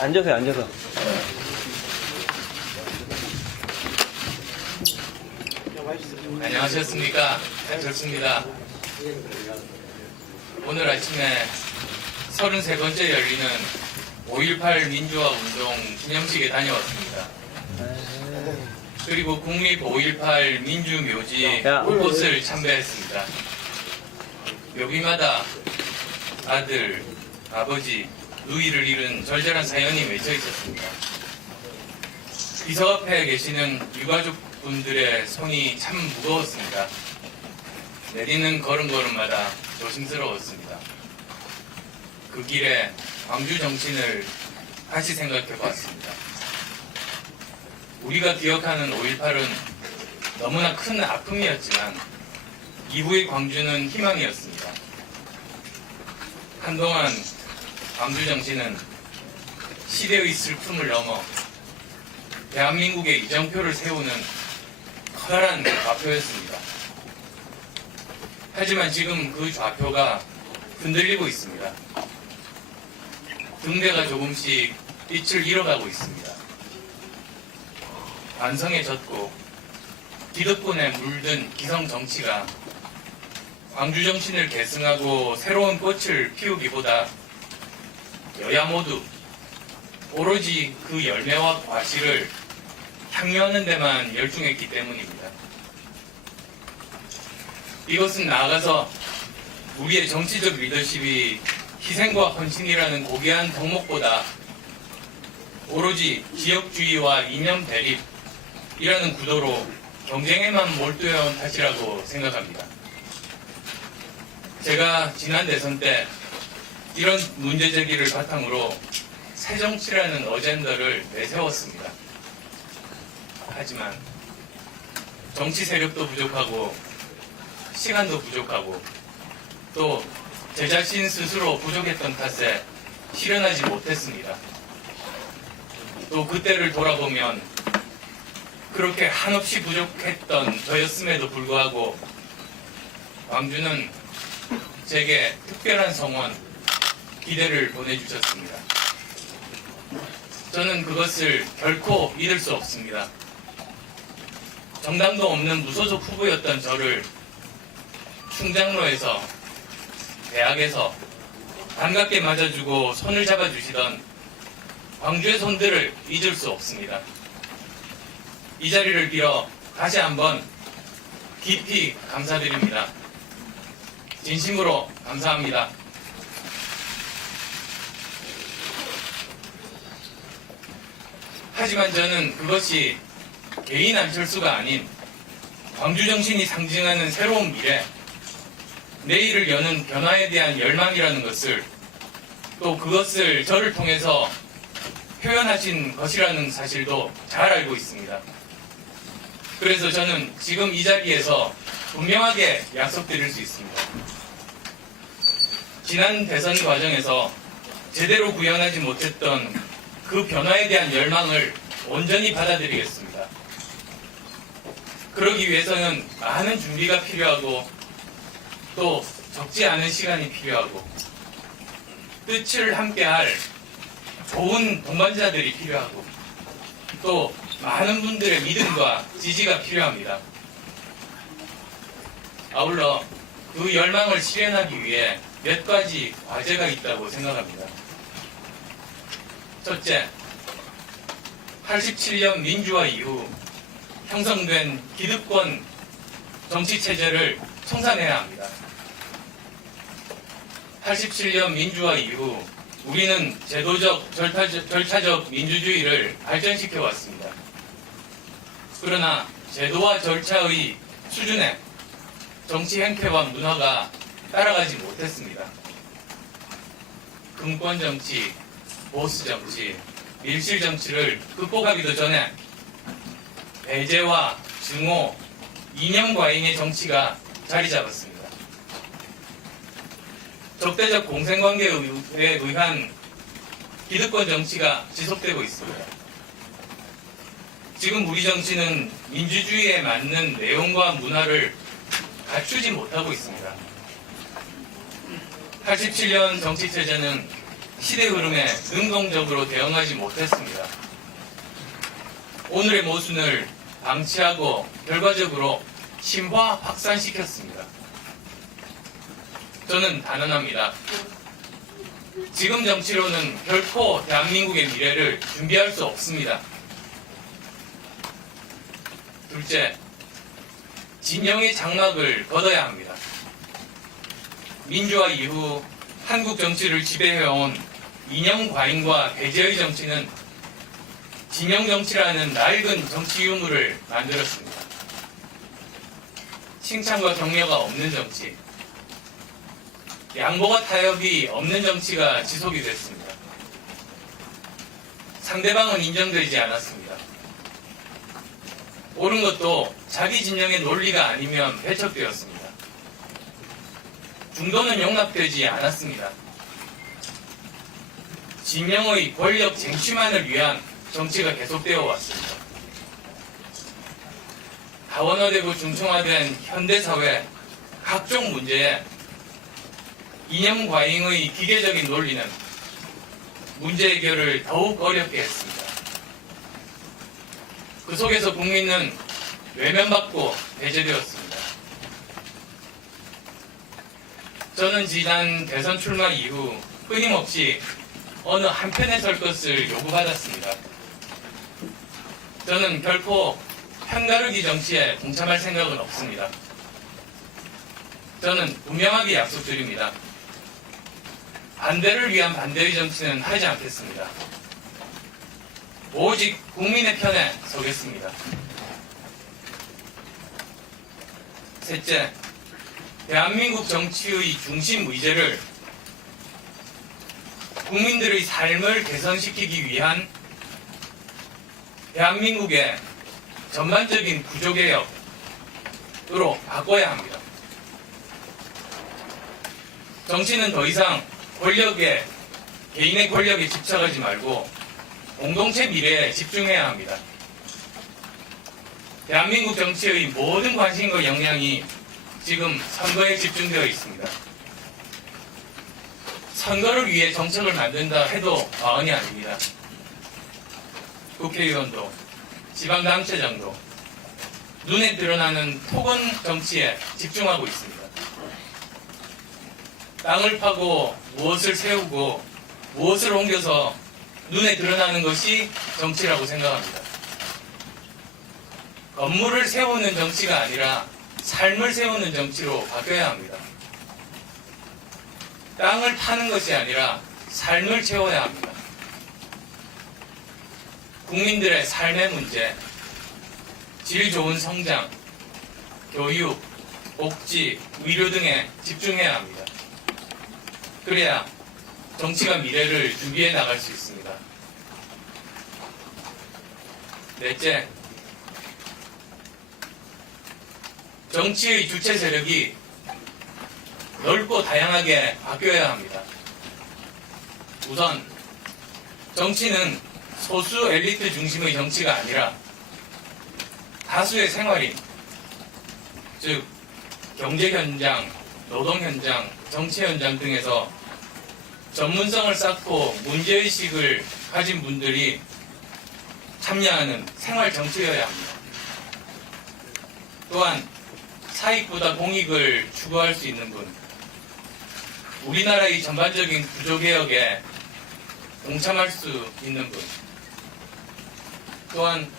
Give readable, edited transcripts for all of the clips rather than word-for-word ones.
앉으세요, 앉아서. 안녕하셨습니까? 안철수입니다. 오늘 아침에 33번째 열리는 5.18 민주화 운동 기념식에 다녀왔습니다. 그리고 국립 5.18 민주묘지 곳곳을 참배했습니다. 묘비마다 아들, 아버지, 누이를 잃은 절절한 사연이 맺혀 있었습니다. 비서 앞에 계시는 유가족분들의 손이 참 무거웠습니다. 내리는 걸음걸음마다 조심스러웠습니다. 그 길에 광주 정신을 다시 생각해 보았습니다. 우리가 기억하는 5.18은 너무나 큰 아픔이었지만 이후의 광주는 희망이었습니다. 한동안 광주 정신은 시대의 슬픔을 넘어 대한민국의 이정표를 세우는 커다란 좌표였습니다. 하지만 지금 그 좌표가 흔들리고 있습니다. 등대가 조금씩 빛을 잃어가고 있습니다. 반성에 젖고 기득권에 물든 기성 정치가 광주 정신을 계승하고 새로운 꽃을 피우기보다 여야 모두 오로지 그 열매와 과실을 향유하는 데만 열중했기 때문입니다. 이것은 나아가서 우리의 정치적 리더십이 희생과 헌신이라는 고귀한 덕목보다 오로지 지역주의와 이념 대립이라는 구도로 경쟁에만 몰두해온 탓이라고 생각합니다. 제가 지난 대선 때 이런 문제 제기를 바탕으로 새정치라는 어젠더를 내세웠습니다. 하지만 정치 세력도 부족하고 시간도 부족하고 또 제 자신 스스로 부족했던 탓에 실현하지 못했습니다. 또 그때를 돌아보면 그렇게 한없이 부족했던 저였음에도 불구하고 광주는 제게 특별한 성원, 기대를 보내주셨습니다. 저는 그것을 결코 잊을 수 없습니다. 정당도 없는 무소속 후보였던 저를 충장로에서 대학에서 반갑게 맞아주고 손을 잡아주시던 광주의 손들을 잊을 수 없습니다. 이 자리를 빌어 다시 한번 깊이 감사드립니다. 진심으로 감사합니다. 하지만 저는 그것이 개인 안철수가 아닌 광주 정신이 상징하는 새로운 미래, 내일을 여는 변화에 대한 열망이라는 것을 또 그것을 저를 통해서 표현하신 것이라는 사실도 잘 알고 있습니다. 그래서 저는 지금 이 자리에서 분명하게 약속드릴 수 있습니다. 지난 대선 과정에서 제대로 구현하지 못했던 그 변화에 대한 열망을 온전히 받아들이겠습니다. 그러기 위해서는 많은 준비가 필요하고 또 적지 않은 시간이 필요하고 뜻을 함께할 좋은 동반자들이 필요하고 또 많은 분들의 믿음과 지지가 필요합니다. 아울러 그 열망을 실현하기 위해 몇 가지 과제가 있다고 생각합니다. 첫째, 87년 민주화 이후 형성된 기득권 정치체제를 청산해야 합니다. 87년 민주화 이후 우리는 제도적, 절차적 민주주의를 발전시켜 왔습니다. 그러나 제도와 절차의 수준에 정치 행태와 문화가 따라가지 못했습니다. 금권 정치, 보수 정치, 밀실 정치를 극복하기도 전에 배제와 증오, 이념 과잉의 정치가 자리 잡았습니다. 적대적 공생관계에 의한 기득권 정치가 지속되고 있습니다. 지금 우리 정치는 민주주의에 맞는 내용과 문화를 갖추지 못하고 있습니다. 87년 정치체제는 시대 흐름에 능동적으로 대응하지 못했습니다. 오늘의 모순을 방치하고 결과적으로 심화 확산시켰습니다. 저는 단언합니다. 지금 정치로는 결코 대한민국의 미래를 준비할 수 없습니다. 둘째, 진영의 장막을 걷어야 합니다. 민주화 이후 한국 정치를 지배해온 이념 과잉과 배제의 정치는 진영 정치라는 낡은 정치 유물을 만들었습니다. 칭찬과 격려가 없는 정치, 양보와 타협이 없는 정치가 지속이 됐습니다. 상대방은 인정되지 않았습니다. 옳은 것도 자기 진영의 논리가 아니면 배척되었습니다. 중도는 용납되지 않았습니다. 진영의 권력 쟁취만을 위한 정치가 계속되어 왔습니다. 다원화되고 중층화된 현대사회 각종 문제에 이념 과잉의 기계적인 논리는 문제 해결을 더욱 어렵게 했습니다. 그 속에서 국민은 외면받고 배제되었습니다. 저는 지난 대선 출마 이후 끊임없이 어느 한편에 설 것을 요구받았습니다. 저는 결코 편가르기 정치에 동참할 생각은 없습니다. 저는 분명하게 약속드립니다. 반대를 위한 반대의 정치는 하지 않겠습니다. 오직 국민의 편에 서겠습니다. 셋째, 대한민국 정치의 중심 의제를 국민들의 삶을 개선시키기 위한 대한민국의 전반적인 구조개혁으로 바꿔야 합니다. 정치는 더 이상 개인의 권력에 집착하지 말고 공동체 미래에 집중해야 합니다. 대한민국 정치의 모든 관심과 역량이 지금 선거에 집중되어 있습니다. 선거를 위해 정책을 만든다 해도 과언이 아닙니다. 국회의원도 지방당체장도 눈에 드러나는 토건 정치에 집중하고 있습니다. 땅을 파고 무엇을 세우고 무엇을 옮겨서 눈에 드러나는 것이 정치라고 생각합니다. 건물을 세우는 정치가 아니라 삶을 세우는 정치로 바뀌어야 합니다. 땅을 파는 것이 아니라 삶을 채워야 합니다. 국민들의 삶의 문제, 질 좋은 성장, 교육, 복지, 의료 등에 집중해야 합니다. 그래야 정치가 미래를 준비해 나갈 수 있습니다. 넷째, 정치의 주체 세력이 넓고 다양하게 바뀌어야 합니다. 우선 정치는 소수 엘리트 중심의 정치가 아니라 다수의 생활인, 즉 경제 현장, 노동 현장, 정치 현장 등에서 전문성을 쌓고 문제의식을 가진 분들이 참여하는 생활 정치여야 합니다. 또한 사익보다 공익을 추구할 수 있는 분, 우리나라의 전반적인 구조개혁에 동참할 수 있는 분, 또한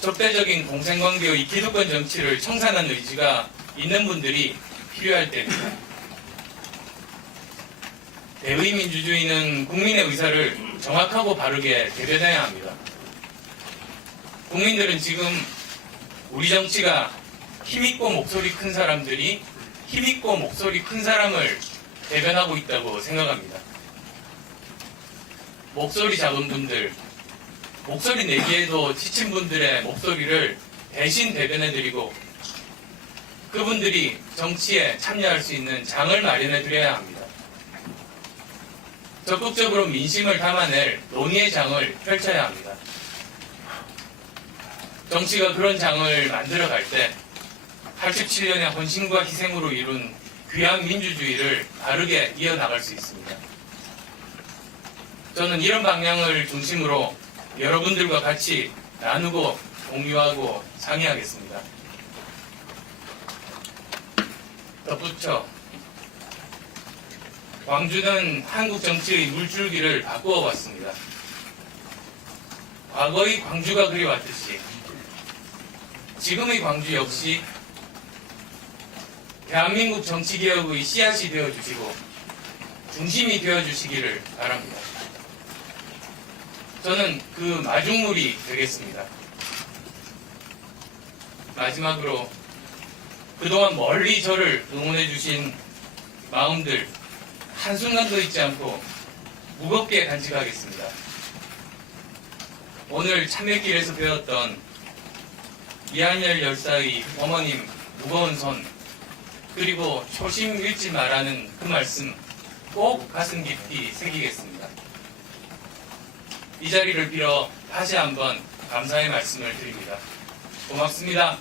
적대적인 공생관계의 기득권 정치를 청산하는 의지가 있는 분들이 필요할 때입니다. 대의민주주의는 국민의 의사를 정확하고 바르게 대변해야 합니다. 국민들은 지금 우리 정치가 힘있고 목소리 큰 사람들이 힘있고 목소리 큰 사람을 대변하고 있다고 생각합니다. 목소리 작은 분들, 목소리 내기에도 지친 분들의 목소리를 대신 대변해드리고 그분들이 정치에 참여할 수 있는 장을 마련해드려야 합니다. 적극적으로 민심을 담아낼 논의의 장을 펼쳐야 합니다. 정치가 그런 장을 만들어갈 때 87년의 헌신과 희생으로 이룬 귀한 민주주의를 바르게 이어나갈 수 있습니다. 저는 이런 방향을 중심으로 여러분들과 같이 나누고 공유하고 상의하겠습니다. 덧붙여 광주는 한국 정치의 물줄기를 바꾸어 왔습니다. 과거의 광주가 그리웠듯이 지금의 광주 역시 대한민국 정치개혁의 씨앗이 되어주시고 중심이 되어주시기를 바랍니다. 저는 그 마중물이 되겠습니다. 마지막으로 그동안 멀리 저를 응원해주신 마음들 한순간도 잊지 않고 무겁게 간직하겠습니다. 오늘 참외길에서 배웠던 이한열 열사의 어머님 무거운 손, 그리고 초심 잃지 말라는 그 말씀 꼭 가슴 깊이 새기겠습니다. 이 자리를 빌어 다시 한번 감사의 말씀을 드립니다. 고맙습니다.